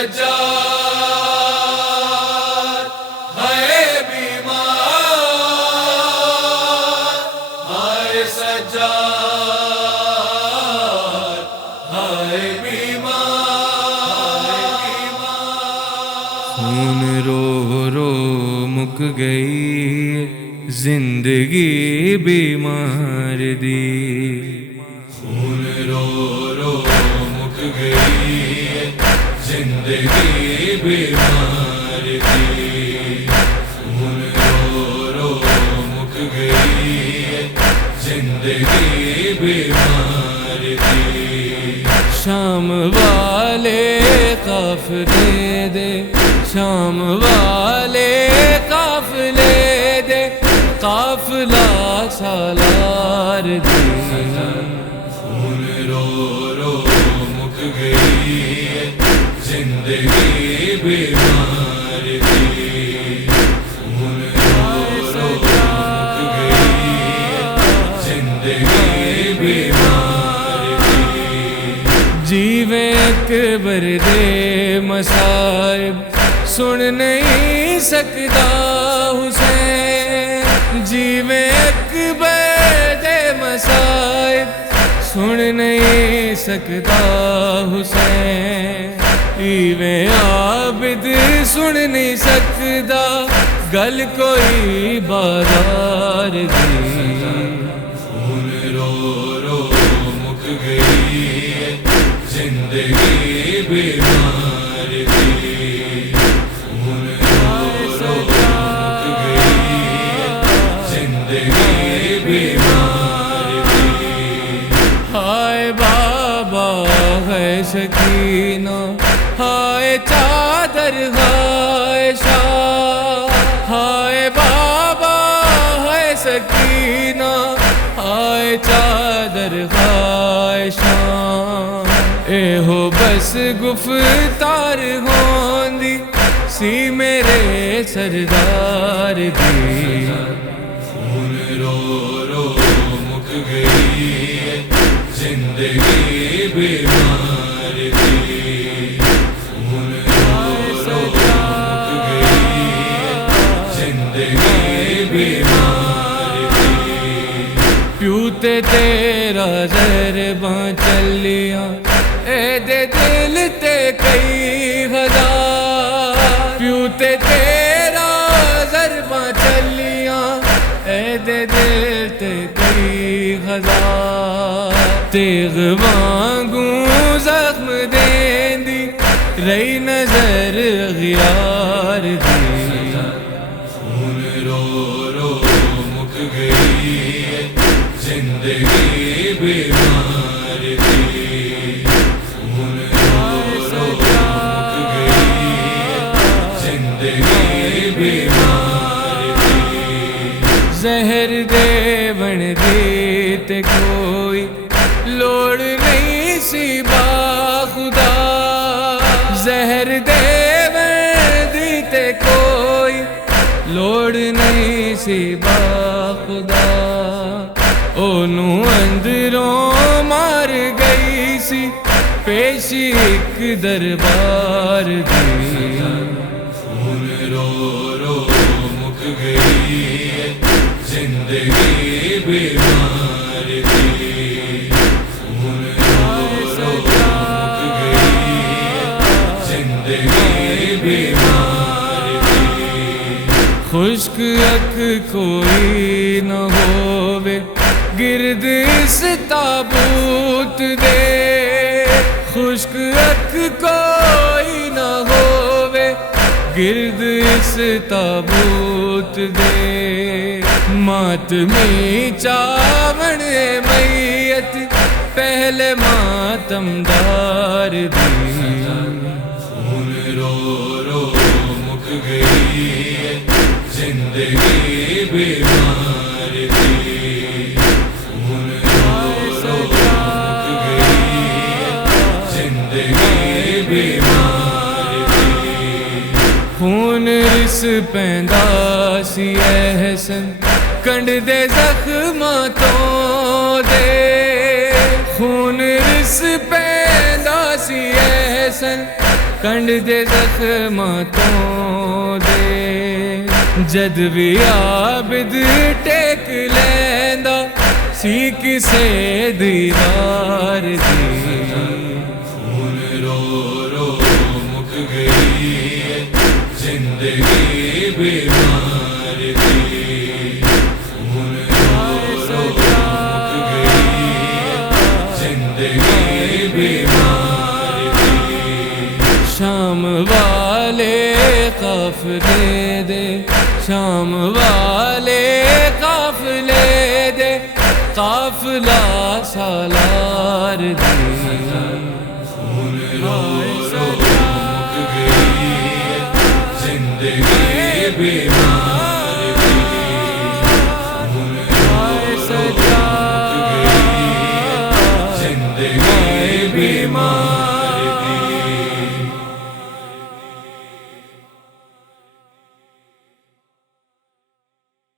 سجاد ہائے بیمار، ہائے سجاد ہائے بیمار، خون رو رو مک گئی زندگی بیمار دی، خون رو رو مک گئی زندگی بیمار دی، خون رو رو مک گئی زندگی بیمار دی۔ شام والے قافلے دے، شام والے قافلے دے، قافلہ سالار دی، خون رو رو مک گئی زندگی بیمار دی، خون رو رو مک گئی زندگی بیمار دی۔ جیویں اکبر دے مصائب سن نہیں سکتا حسین، جیویں اکبر دے مصائب سن نہیں سکتا حسین، ایویں عابد سن نہیں سکتا گل کوئی بازار دی، خون رو رو مک گئی زندگی بیمار دی، خون رو رو مک گئی زندگی بیمار دی۔ ہائے بابا ہے سکینہ، ہائے چادر ہائے شاہ، ہائے بابا ہے سکینہ، ہائے چادر ہائے شاہ، اے ہو بس گفتار ہوندی سی میرے سردار دی، خون رو رو مک گئی زندگی بیمار دی، خون رو رو مک گئی زندگی بیمار دی۔ پیوتے تیرا ضرباں چلیاں اے دے دل تے کئی ہزار، پیوتے تیرا ضرباں چلیاں اے دے دل تے کئی ہزار، تیغ وانگوں زخم دیندی رہی نظر غیار دی، خون رو رو مک گئی زندگی بیمار دی، خون رو رو مک گئی زندگی بیمار دی۔ زہر دے بن دی تے کوئی لوڑ نہیں سی با خدا، زہر دے بن دی تے کوئی لوڑ نہیں سی با خدا، اونوں اندروں مار گئی سی پیشی ایک دربار دی، خون رو رو مک گئی زندگی بیمار دی، خون رو رو مک گئی زندگی بیمار دی۔ خشک اک کوئی نہ ہووے گرد اس تابوت دے، خشک اک کوئی نہ ہووے گرد اس تابوت دے، ماتمی چاون میت پہلے ماتمدار دی، خون رو رو مک گئی زندگی بیمار دی، خون رو رو مک گئی زندگی بیمار دی۔ خون رس پیندا سی احسن کنڈ دے زخماں تو دے، خون رس پیندا سی احسن کنڈ دے زخماں تو دے جد بھی عابد ٹیک لیندا سی کسے دیوار دی خون رو رو مک گئی ہے زندگی بیمار دی خون رو رو مک گئی ہے زندگی بیمار دی شام والے قافلے دے شام والے قافلے دے قافلہ سالار دی خون رو رو مک گئی ہے زندگی بیمار دی خون رو رو مک گئی ہے زندگی بیمار